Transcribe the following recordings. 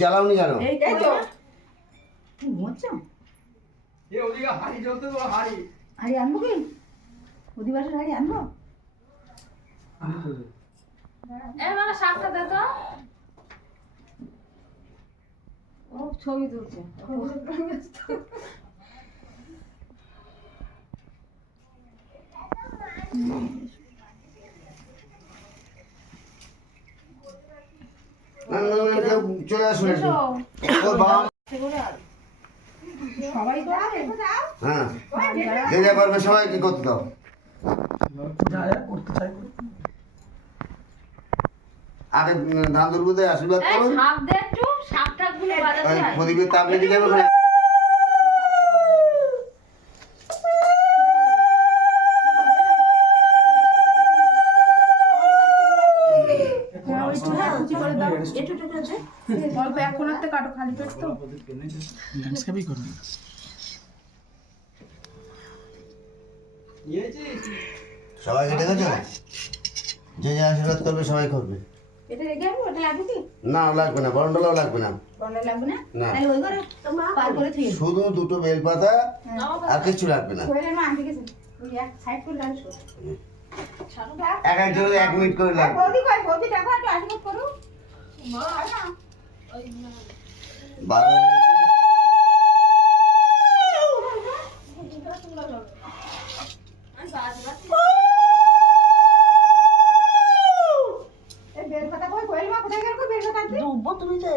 জ্বালাওনি কেন? তো। এ ওদিকে হাড়ি জ্বলতে তো হাড়ি। হাড়ি আনব কি? অধিবাসের হাড়ি আনব? এ মানে শাকটা দে তো। ও ছবি তুলছে না, না, কেউ চলে আসুন বাবা হ্যাঁ। যে যা পারবে সবাইকে করতে দাও। যা যা আগে ধান দুর্গতে আশীর্বাদ করুন হয়। প্রদীপের তাপ লেগে যাবে ওখানে। কুচি করে দাও একটু একটু আছে অল্প এক কোনাতে কাটো খালি পেট তো। ল্যান্ডস্কেপই করুন সবাইকে ডেকেছো যে যে আশীর্বাদ করবে সবাই করবে। এটা রেখে যাব ওটা লাগবে কি? না লাগবে না বরণ্ডলাও লাগবে না। লাগবে না? না। তাহলে ওই করে পার করে থুয়ে শুধু দুটো বেলপাতা আর কিছু লাগবে না। আনতে গেছে। ওই এক সাইড করে দাও এক একজনের এক মিনিট করে লাগবে। বৌদি কই বৌদি দেখো একটু আশীর্বাদ করো। বারো এই বেল পাতা লাগবে। কই মা কোথায় গেল কই বেল পাতা আনতে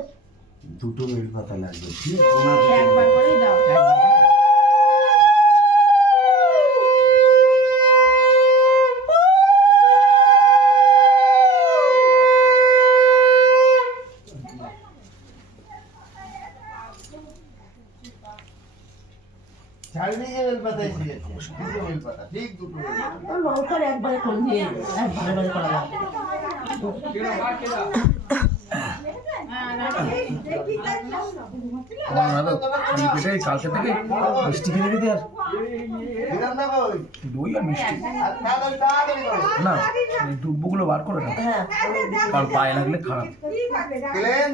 দুটো বেলপাতা লাগবে একবার করেই দাও চারিদিকে বেলপাতা এসে গেছে দুটো বেলপাতা ঠিক দুটো বেলপাতা লঙ্কার একবারে করে দিয়ে করা যায় কালকে থেকে মিষ্টি কিনে দিতে আর দই আর মিষ্টি। না এই বার করে না হ্যাঁ কারণ পায়ে লাগলে খারাপ প্লেন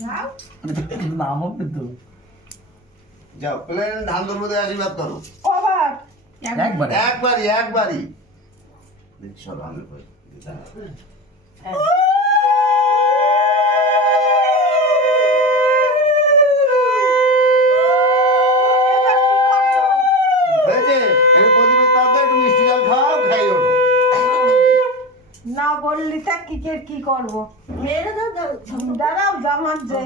নামাও নামাও কিন্তু যাও প্লেন মধ্যে আশীর্বাদ করো। কবার? একবারে। একবারই একবারই। দেখি সব আমি করি হয়েছে এবার প্রদীপের তাপ দাও, একটু মিষ্টি জল খাও খাই ওঠো না বললি তা কি কে কি করব? দাও দাঁড়াও জামার যে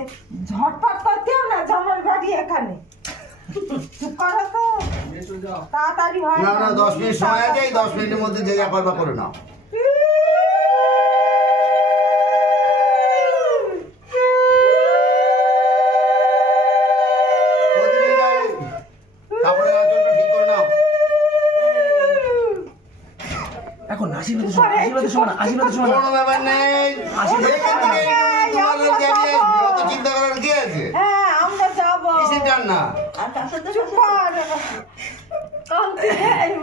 ঝটপট করতেও না জামার গাড়ি এখানে। চুপ করো তো। তাড়াতাড়ি হয় না না দশ মিনিট সময় আছে এই দশ মিনিটের মধ্যে যে যা করবা করে নাও। প্রদীপের গায়ে কাপড়ের আঁচলটা ঠিক করে নাও। এখন আশীর্বাদের সময় আশীর্বাদের সময় না আশীর্বাদের চিন্তা করার কি আছে? হ্যাঁ আমরা যাব। না। চুপ কর।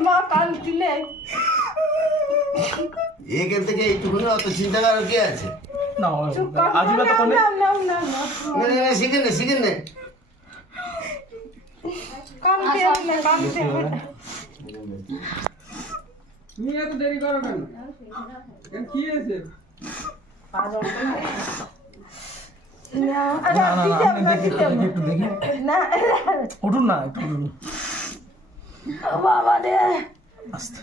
মা কান্তিলে এখান থেকে এইটুকু অত চিন্তা করার কি আছে? না না না না না কান্তি তুমি এত দেরি করো কেন? কেন কি হয়েছে? উঠুন না একটু উঠুন। বাবা রে। আস্তে।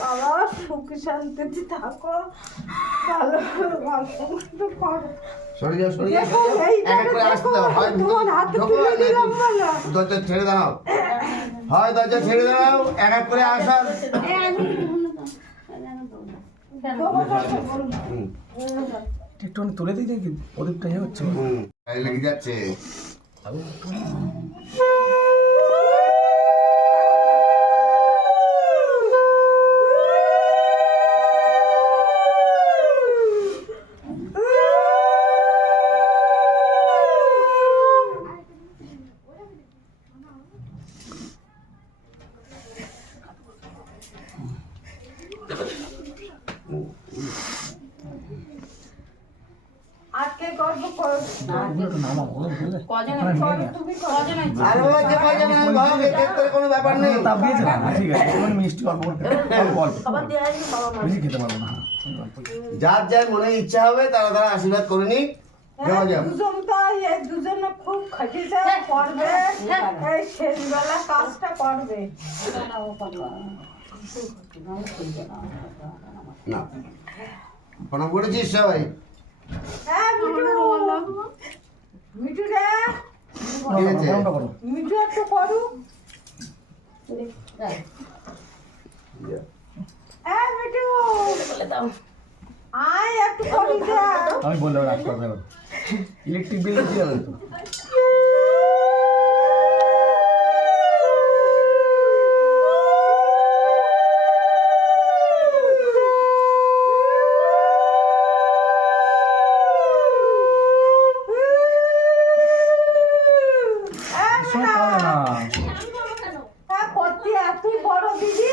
বাবা সুখ শান্তিতে থাকো। ভালো ভালো করো সরে যাও সরে যাও দেখো, সরে যাও। এইটা এক এক করে আসতে দাও হয়। দরজা ছেড়ে দাও। হয় দরজা ছেড়ে দাও এক এক করে আসার। হুম। একটুখানি তুলে দিই দেখি প্রদীপটা ইয়ে হচ্ছে। লেগে যাচ্ছে আরও একটু- ওগুলো নামাবো বুঝলে কজন ওখানে নিয়ে নে। তুমি কজন আছে? আর বাবা যে কয়জন আমি ভাগ এতে করে কোনো ব্যাপার নেই তাপ দিয়েছে না না, ঠিক আছে ওখানে মিষ্টি অল্প অল্প অল্প। খাবার দিয়ে আসবি বাবা মা। বেশি খেতে পারব না হ্যাঁ, যার যার মনে ইচ্ছা হবে তারা তারা আশীর্বাদ করে নিক। যাক দুজন তো দুজনে খুব খাটিছে করবে এই শেষবেলা কাজটা করবে। না। প্রণাম করেছিস সবাই? হ্যাঁ মিঠু। মিঠু রে। একটু করু হ্যাঁ। দে আমি বললাম রাগ করবে ইলেকট্রিক বিল দিয়ে তো হ্যাঁ শোন করবে না হ্যাঁ করতি আর তুই বড় দিদি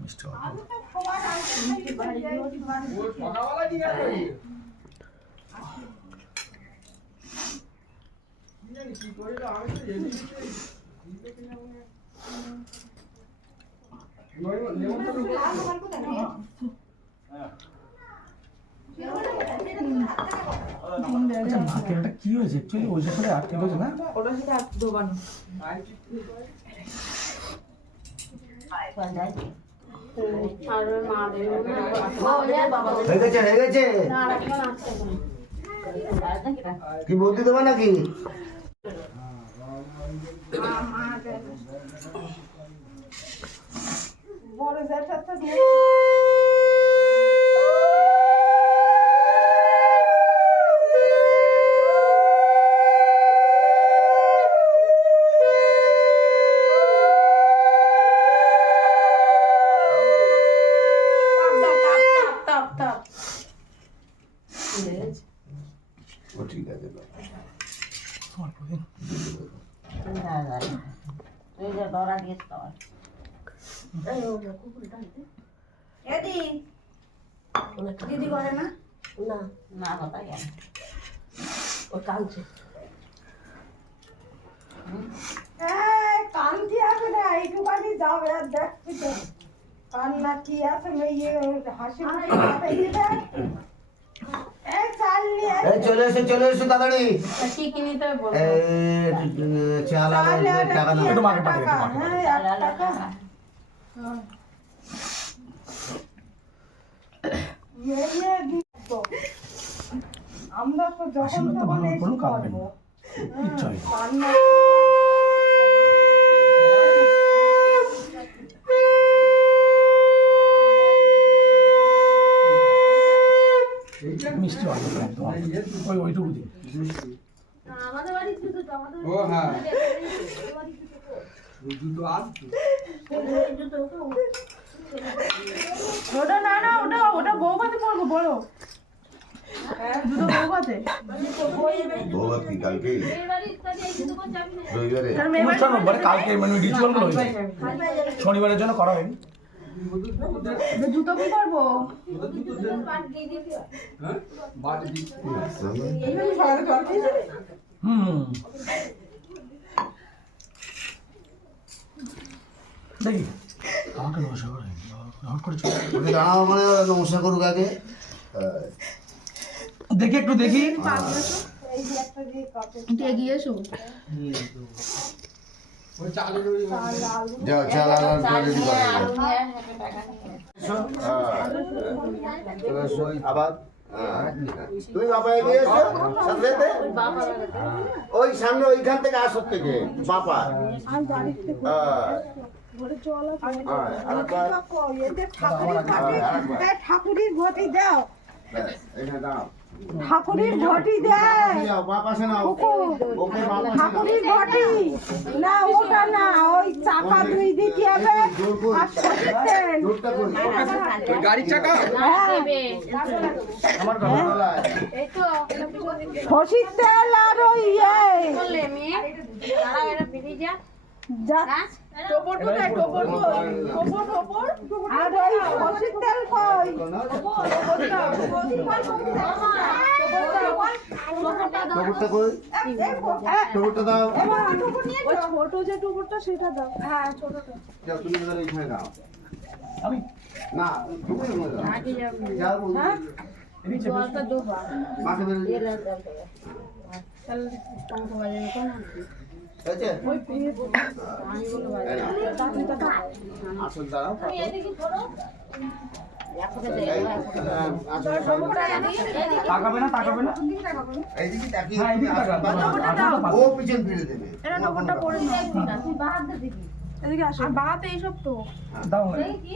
মিষ্টি অল্প আমি তো সবার আগে বাড়ি যাই বাড়ি ও সকালবেলা দিয়ে আছে কি জানি কি করে তো আমি তো জানি নেমন্তন্ন করছি। আচ্ছা নাকের এটা কি হয়েছে অ্যাকচুয়ালি ওই করে আটকে গেছে না ওটা সেটা দোবানো আর মা দেবে হয়ে গেছে হয়ে গেছে। কি বলতে দেবো নাকি? বড় জ্যাঠা তো দিয়ে তাপ তাপ ও ঠিক আছে অল্প দিন এদি দিদি করে না না না কথা কেন ও কাঁদছে এই কান্তি আছে না এইটুখানি যাবে আর দেখছি তো কান্না কি আছে মেয়ে হাসি মুখে কথা দিবে এই চাল নিয়ে এই চলে এসো চলে এসো তাড়াতাড়ি কি কিনিতে হবে বলো এই চাল আর চাল আর টাকা না একটু মাকে পাঠিয়ে টাকা, একটু মাকে আমরা তো যখন তখন এসে মিষ্টি ওই ওইটুকু দিন। ও হ্যাঁ। ওটা না না ওটা ওটা বৌভাতে পড়ব বলো। দুটো বৌভাতে। বৌবা কি কালকে? রবিবারে? অনুষ্ঠান মানে কালকে মানে হয়েছে। শনিবারের জন্য করা হয়নি? জুতো কি করব হ্যাঁ হুম। দেখি। আমাকে নমস্কার করে হট করে চলে মানে নমস্কার করুক আগে। দেখি একটু দেখি। এই যে একটা দিয়ে কাপে একটু এগিয়ে এসো। যাও চাল করে। হ্যাঁ। আবার। তুমি বাবা এগিয়ে এসো সাথে ওই সামনে ওইখান থেকে আসো থেকে বাপা হ্যাঁ। হ্যাঁ। ঠাকুরের ঘটি ঠাকুরের ঘটি দাও। ঠাকুরের ঘটি দেয় না ঠাকুরের ঘটি। ওটা না ওই চাকা দুই দিতে হবে। গাড়ির চাকা? হ্যাঁ। তো সরষের তেল আর ওই ইয়ে যা টুকুরটা টুকুরটা ছোট যে টোপরটা সেটা দাও। হ্যাঁ ছোটটা। তুমি তাহলে দাও। আমি? না যাও। মাকে দাঁড়াও তাকাবে না তাকাবে না। এইদিকে তাকিয়ে হ্যাঁ। ও পিছন ফিরে দেবে। এটা তুই দে এদিকে আসো। বাহাতে এইসব তো। দাও। কি?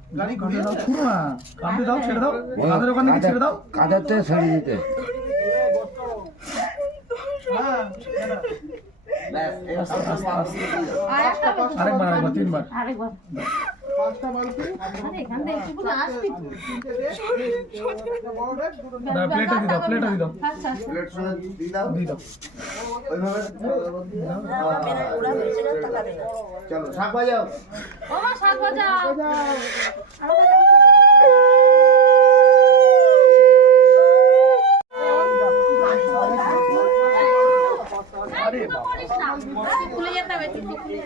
গাড়ি ঘুরিয়ে দাও শুনো না। কাঁদতে দাও ছেড়ে দাও। কাঁধের ওখানে ছেড়ে দাও? কাদাতে ছেড়ে দিতে। একটা আরেকবার আরেকবার তিনবার। আরেকবার। আরে এখান থেকে একটু আসবি। দাও, প্লেটে দি দাও প্লেটে দি দাও। প্লেট সমেত দিয়ে দাও। দি দাও। ওইভাবে চলো শাক বাজাও। শাক বাজাও। খুলে যেতে হবে তুই খুলে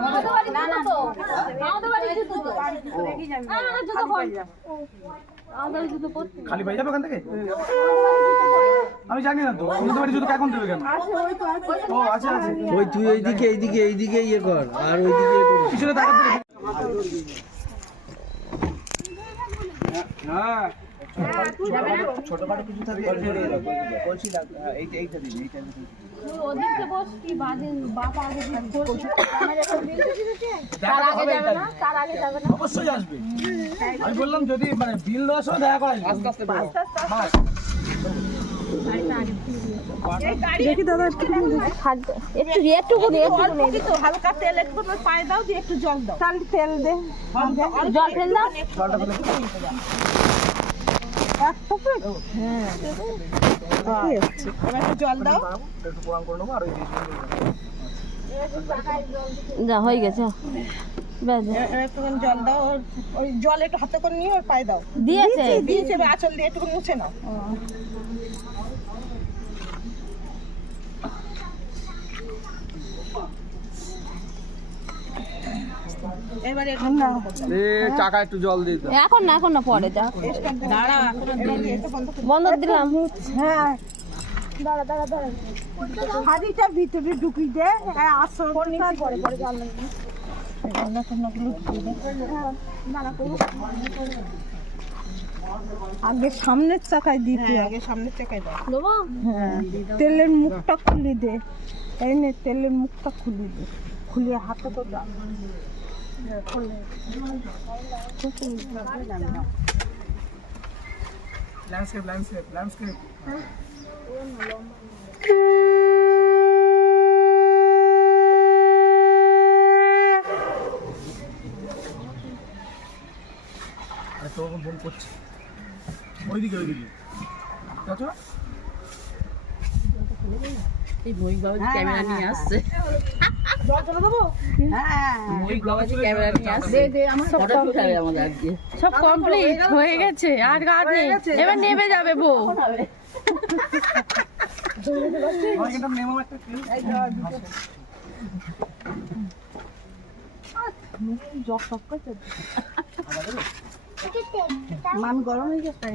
আমাদের বাড়ি না না তো আমাদের বাড়ি জুতো। তো না। না না, জুতো কই আমাদের জুতো পরতে খালি পাই যাবে ওখান থেকে? আমি জানি না তো। আমাদের বাড়ি জুতো এখন দেবে কেন? ও আচ্ছা আছে। ওই তুই এইদিকে এইদিকে এইদিকে ইয়ে কর আর ওইদিকে কর পিছনে তাকাতে দে। তুই ওদিকে বস কি বাজে বাবা আগে তার আগে যাবে না তার আগে যাবে না অবশ্যই আসবে আমি বললাম যদি মানে বিল দেওয়ার সময় দেখা করা আস্তে আস্তে বাস দেখি দাদা একটু একটু একটু করে অল্প কিছু হালকা তেল একটু পায়ে দাও। দিয়ে একটু জল দাও তাহলে তেল দে। জল ফেল দাও এক টুকরো হ্যাঁ এবার একটু জল দাও যা হয়ে গেছে। জল দাও ওই জল একটু হাতে করে নিয়ে ওর পায়ে দাও দিয়েছে দিয়েছে আঁচল দিয়ে একটু মুছে নাও। এবারে চাকা একটু জল এখন না এখন না পরে যা। দাঁড়া বন্ধ দিলাম। হ্যাঁ। দাঁড়া দাঁড়া দাঁড়া। হাড়িটা ভিতরে ঢুকি দে। আর আসল পরে পরে জল লাগবে আগে সামনের চাকায় দিতে হ্যাঁ, আগে সামনের চাকায় দেবো? হ্যাঁ তেলের মুখটা খুলে দে। এই নে তেলের মুখটা খুলে দে। খুলে হাতে তো দাও। ল্যান্ডস্কেপ ল্যান্ডস্কেপ ল্যান্ডস্কেপ তো ফোন করছে। ওইদিকে ওইদিকে। ঠিক আছে ক্যামেরা নিয়ে আসছে। সব কমপ্লিট হয়ে গেছে। আর কাজ নেই। এবার নেমে যাবে বউ। আমার কিন্তু করছে। মামি গরম হয়ে গেছে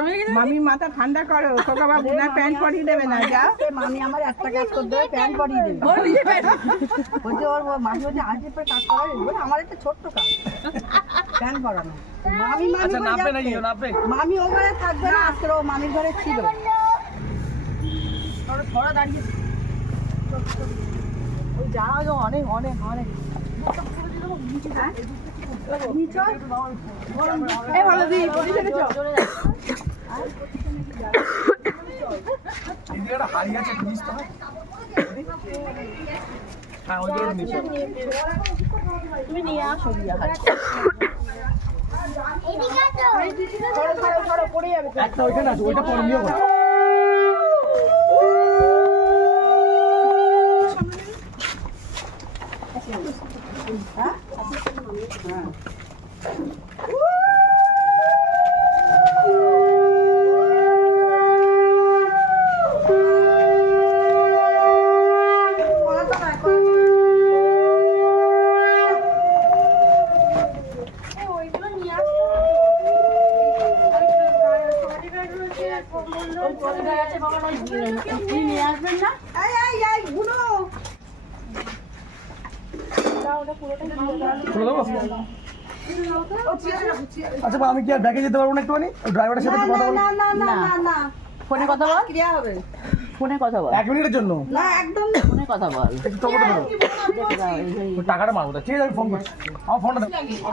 হয়ে মামি মাথা ঠান্ডা করো খোকা বাবু না প্যান্ট পরিয়ে দেবে না যা। মামি আমার একটা কাজ করতে প্যান্ট পরিয়ে দেবে। বলছে ওর মামি বলছে আজ পরে কাজ করা বলে, আমার একটা ছোট্ট কাজ। প্যান্ট পরানো। মামি মামি আচ্ছা মামি ও ঘরে থাকবে না আজকে ও মামির ঘরে ছিল। ওই যাওয়া যাও অনেক অনেক অনেক। তো হ্যাঁ? তুমি নিয়ে আসো। দিয়া সরো সরো সরো পড়ে যাবে। একটা ওইখানে আছে ওইটা পরে আচ্ছা আমি কি আর ব্যাগে যেতে পারব না একটুখানি? ড্রাইভারের সাথে কথা না না না না ফোনে কথা বল। ক্রিয়া হবে ফোনে কথা বল। এক মিনিটের জন্য? না একদম ফোনে কথা বল। একটু টমেটো দেবো টাকাটা মারবো ঠিক আছে আমি ফোন করছি। আমার ফোনটা দাও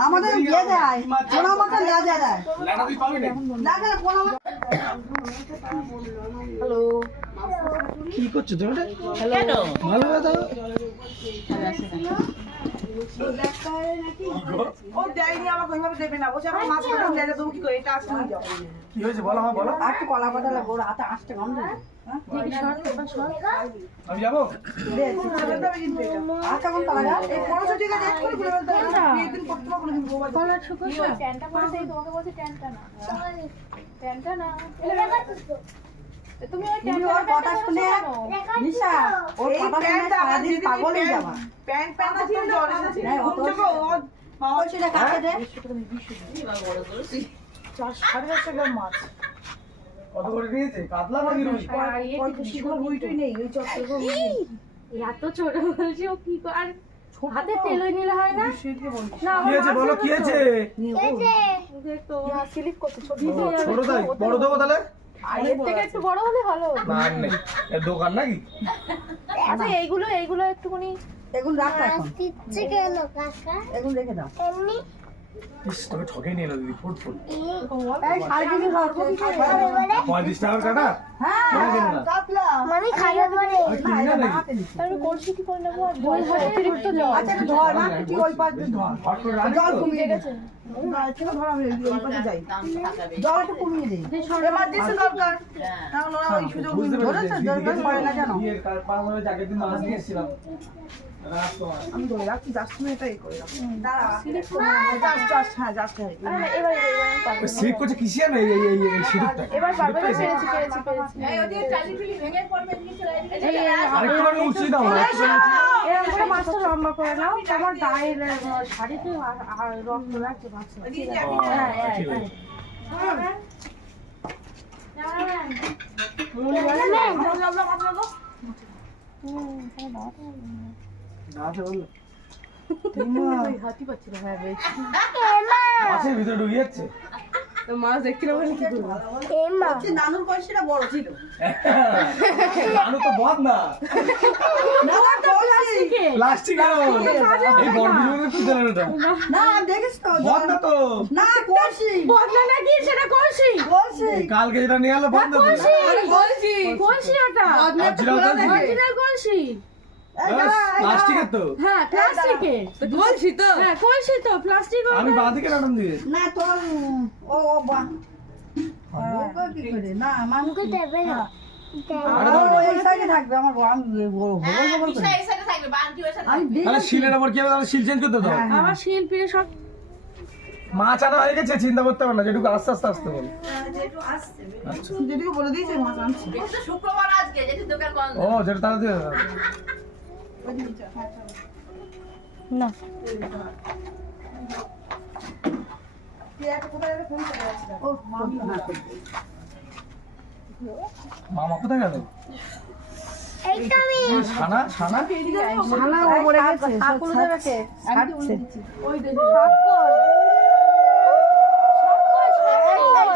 আমাদের তুই পাবি না হ্যালো কি করছ তুমি? কেন? ভালো কথা ও দেয়নি আমাকে ওইভাবে দেবে না। বলছে আমার মাছ কাটা দেয় দেবো কি করে? এটা আসতে নিয়ে যাও কি হয়েছে? বলো আমার বলো। আর একটু কলা পাতা লাগবে ওর হাতে কম দেবে আমি যাব? কলা প্যান্টটা পরে তোমাকে বলছি প্যান্টটা না। তুমি ওর কথা শুনে নিশা ওর কথা শুনে সারাদিন পাগল হয়ে যাবা। প্যান্ট প্যান্ট আছে জ্বর এসেছে ও তো- উঠছে গো, ও কাছে দে চার সাড়ে চারশো গ্রাম মাছ। কত করে নিয়েছে কাতলা নাকি রুই? সেগুলো রুইটুই নেই ওই চত্বর এত ছোট বলছে ও কি করে- আর হাতে তেল নিলে হয় না? না কি হয়েছে বলো কি হয়েছে? ছোট তাই? বড় দেবো তাহলে? আর এর থেকে একটু বড় হলে ভালো না নেই। দোকান নাকি? আচ্ছা এইগুলো এইগুলো একটুখানি এগুলো রাখ এখন এগুলো রেখে দাও। ইস তোকে ঠকে নিয়ে দিদি ফুট ফুট। পঁয়ত্রিশ টাকার কাটা? হ্যাঁ। কেন কিনবে না? কাতলা। আমি কিনি না নাকি? তাহলে কলসি কি করে নেব? আর জল। হয়। দরকার আমি ধরে রাখছি জাস্ট তুমি এটাই করে রাখো। জাস্ট জাস্ট হ্যাঁ জাস্ট হ্যাঁ এবার এবার আমি পারব ওই স্লিপ করছে কিসিয়া না? এই এই এই এই সিঁদুরটা এবার পারব পেরেছি পেরেছি পেরেছি। এই, এই, আরেকটু উঁচিয়ে দাও এরকম মাছটা লম্বা করে নাও তোমার গায়ের শাড়িতে আর- রক্ত লাগছে হ্যাঁ হ্যাঁ মাছের ভিতরে ঢুকে যাচ্ছে মাছ দেখতে না বলে কি করব নানুর কলসিটা বড় ছিল। তো বদ না। কলসি প্লাস্টিক। এই বড় বিজনেস কি জানেন এটা। না। দেখিস তো বদ না তো। না কলসি। বদলা নাকি সেটা কলসি। কলসি। কালকে যেটা নিয়ে এলো বদ না তো কলসি। কলসি ওটা? কলসি। প্লাস্টিকের তো। হ্যাঁ প্লাস্টিকের। বলছি তো। হ্যাঁ কলসি তো প্লাস্টিক আমি বাঁদিকে ম্যাডাম দিয়ে না তোর ও ও বা। কি করে? না দেবে মাছ আনা হয়ে গেছে চিন্তা করতে হবে না যেটুকু আস্তে আস্তে আসতে বল। আচ্ছা। যেটুকু বলে দিয়েছে মাছ আনছি ও যেটা তাহলে দিয়ে দাও। না। মামা কোথায় গেল? সানা ওপরে গেছে ছাড়ছে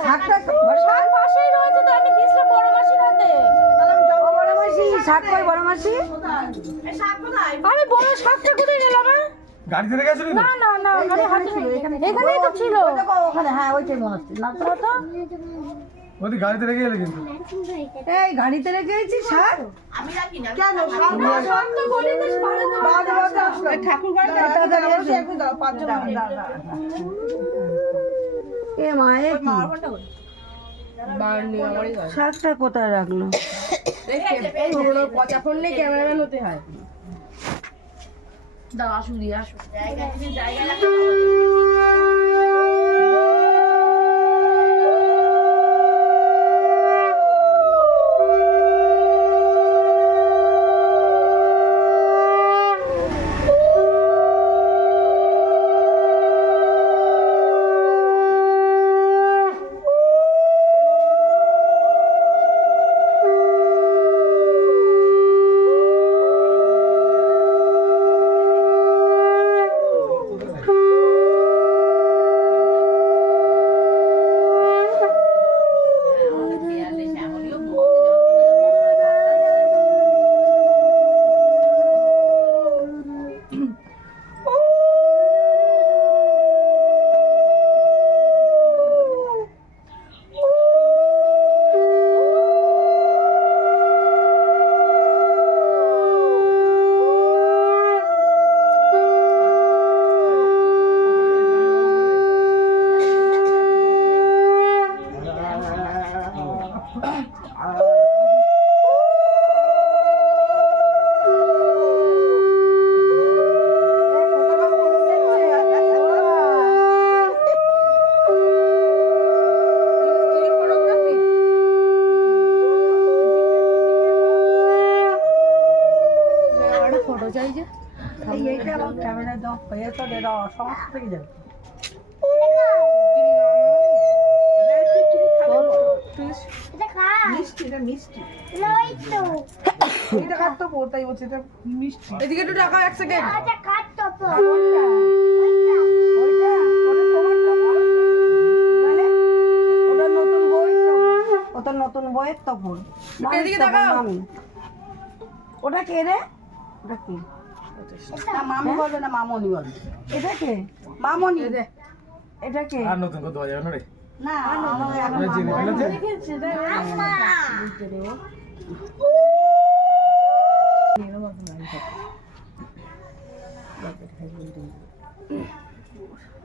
শাকটা শাক পাশেই রয়েছে তো আমি দিয়েছিলাম বড় মাসির হাতে বড় মাসি শাক কই বড় মাসি? আমি বড় শাকটা কোথায় গেলাম হ্যাঁ? গাড়িতে রেখে না না না আমি হাতে এখানে এখানেই তো ছিল। ওখানে হ্যাঁ ওইটাই মনে হচ্ছে না তো? তো? ওদি গাড়িতে রেখে এলে কিন্তু। এই গাড়িতে রেখে গেছি শাক? কেন? শাক শাক তো গলিতে পারে তো বাদে বাদে আসলো ঠাকুর ঘরে তাড়াতাড়ি এসো। এ মা এ কি? শাকটা কোথায় রাখল? পচা ফোন নিয়ে ক্যামেরাম্যান হতে হয়। দাও আসুন দিয়ে আসুন। ফটো হয়ে তো দে দাও সমস্ত থেকে যাবে। মিষ্টি এটা মিষ্টি। এটা কাটতো তাই বলছে এটা মিষ্টি। এদিকে একটু টাকা এক সেকেন্ড ওটা মানে ওটা নতুন বইয়ের তপন এদিকে তাকাও। ওটা কে রে? ওটা কে? না মামি বলে না মামনি বলে এটা কে মামনি এটা কে আর নতুন না রে না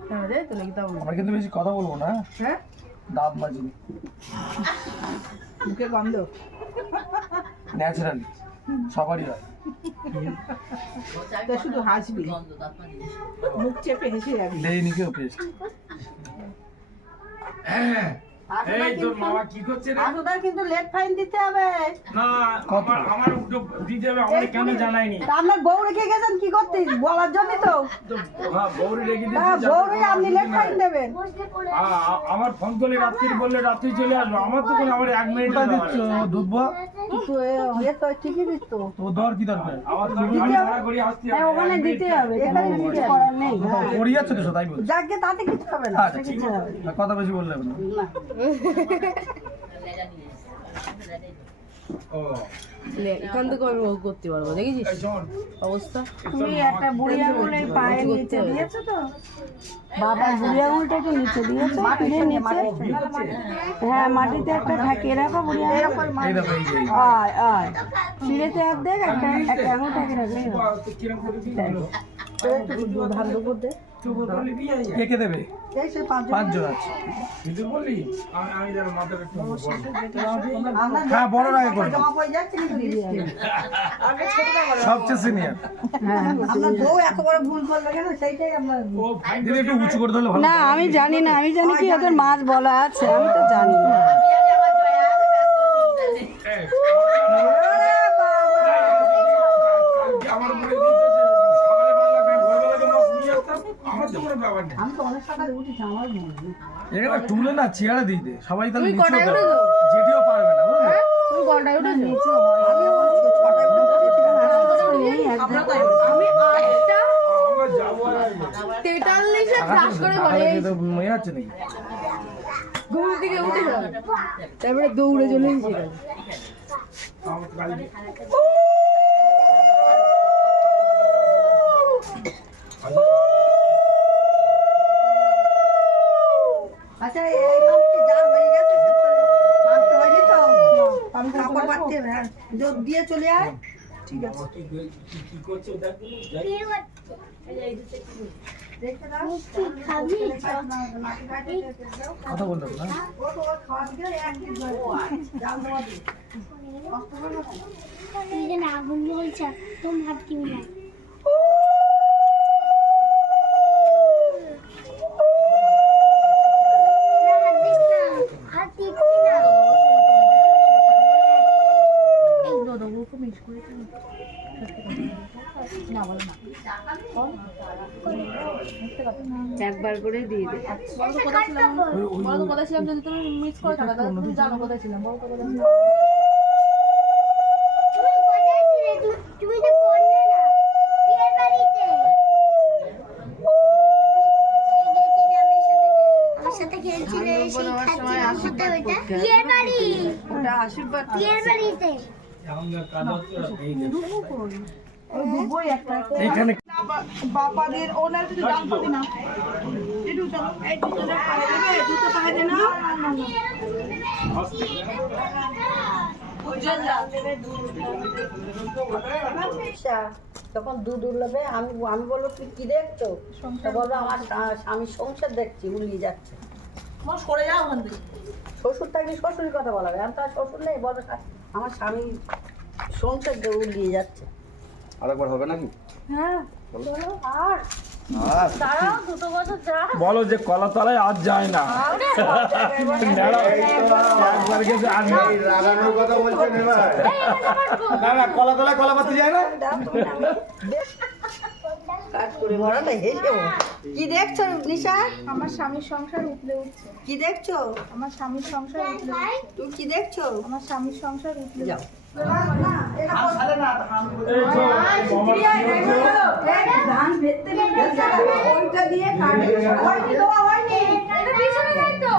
হ্যাঁ আমরা কিন্তু বেশি কথা বলব না হ্যাঁ দাঁত মাজিনি মুখে গন্ধ ন্যাচারালি সবারই হয় তা শুধু হাসবি। মুখ চেপে হেসে যাবি। দেয়নি কেউ পেস্ট এই তোর মামা কি করছে রে? আসুদার কিন্তু লেট ফাইন দিতে হবে। না আমার আমার উল্টো দিতে হবে আমাকে কেন জানায়নি? আপনার বউ রেখে গেছেন কি করতে? বলার জন্য তো। তো হ্যাঁ রেখে হ্যাঁ দিয়েছি বউ আপনি লেট ফাইন দেবেন। আমার ফোন করলে রাত্রি বললে রাত্রি চলে আসব। আমার তো কোনো আমার এক মিনিট কোথা দিচ্ছ দুধ তো এ তো ঠিকই দিত তো দর কি দরকার? আমার তো ভাড়া করে আসতে হ্যাঁ হবে ওখানে দিতে হবে এখানে কিছু করার নেই। পড়ে তো তাই বলছি? যাকে তাতে কিছু হবে না। আচ্ছা কথা বেশি বললে না। এখান থেকে আমি করতে পারব দেখেছিস? অবস্থা? তুমি একটা বুড়ি আঙুল এই পায়ের নিচে দিয়েছ তো? বাবা বুড়ি আঙুলটা একটু নিচে দিয়েছ? পিঠের নিচে হ্যাঁ মাটিতে একটা ঠাকিয়ে রাখো বুড়ি আঙুল। আয় আয়। এক দেখ একটা একটা আঙুল ঠাকিয়ে দিবি? ধান দুপুর দিয়ে। কে কে দেবে? পাঁচ আছে। হ্যাঁ বড় আগে সবচেয়ে সিনিয়র হ্যাঁ দিদি একটু উঁচু করে ধরলে না আমি জানি না আমি জানি কি ওদের মাছ বলা আছে আমি তো জানি না। আমার নেই। তুলে না চেয়ারে দিয়ে দে। সবাই তাহলে নিচে যেটিও পারবে না বুঝলি? তুমি উঠেছো? আমরা তাই আমি আমরা। তেতাল্লিশে করে মনে নাকি? ঘুম থেকে উঠে তারপরে দৌড়ে চলে আমার আচ্ছা এই মাছটি যার হয়ে গেছে সে চলে মাছটা হয়নি তো? কাপড় পাচ্ছে হ্যাঁ দিয়ে চলে আয়। ঠিক আছে। কি কি- কি করছে দেখ কথা বলতে হবে না। ও তো ওর একবার করে দিয়ে দে। বলো তো কোথায় ছিলাম বলো কোথায় ছিলাম যদি তুমি মিস করে থাকো তাহলে তুমি জানো কোথায় ছিলাম তো তো বিয়ের বাড়ি আশীর্বাদ বিয়ের বাড়িতে। এইখানে বাবাদের ওনার কিছু দাম পাবি না। একটু চলো দুটো না তখন দুধ উঠবে আমি আমি বলব তুই কি দেখছ? তা বলব আমার স্বামীর সংসার দেখছি উলিয়ে যাচ্ছে। সরে যাও শ্বশুর থাকলে শ্বশুরের কথা বলা হবে আমি তার শ্বশুর নেই বলো শা- আমার স্বামী সংসার উলিয়ে যাচ্ছে আরেকবার হবে নাকি আর দাঁড়াও দুটো বছর যা বলো যে কলাতলায় আজ যায় না ন্যাড়া একবার গেছে আর না। এই লাগানোর কথা বলছেন এবার না না কলা তলায় কলা পাতি যায় না কাজ করে বড়টা হেসে কি দেখছ নিশা আমার স্বামীর সংসার উঠলে উঠছে কি দেখছ আমার স্বামীর সংসার উঠলে তুমি কি দেখছ আমার স্বামীর সংসার উঠলে যাও ধান ভেততে ওইটা দিয়ে কাটে দেওয়া হয়নি এটা পিছনে যাই তো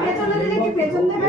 পেছনে দিলে কি পেছন দেবে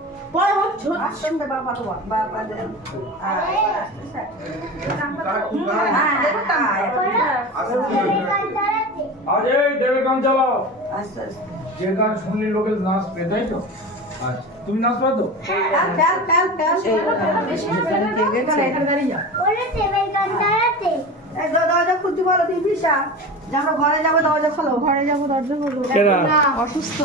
পরে হচ্ছে আস্তে আস্তে বাবা তো বাবা হ্যাঁ আজ এই দেবের গান চালাও আস্তে আস্তে যে গান শুনলি লোকে নাচবে তাই তো আচ্ছা তুমি দরজা খুলতে বলো বিশা যে ঘরে যাব দরজা খোলো ঘরে যাব দরজা খোলো না অসুস্থ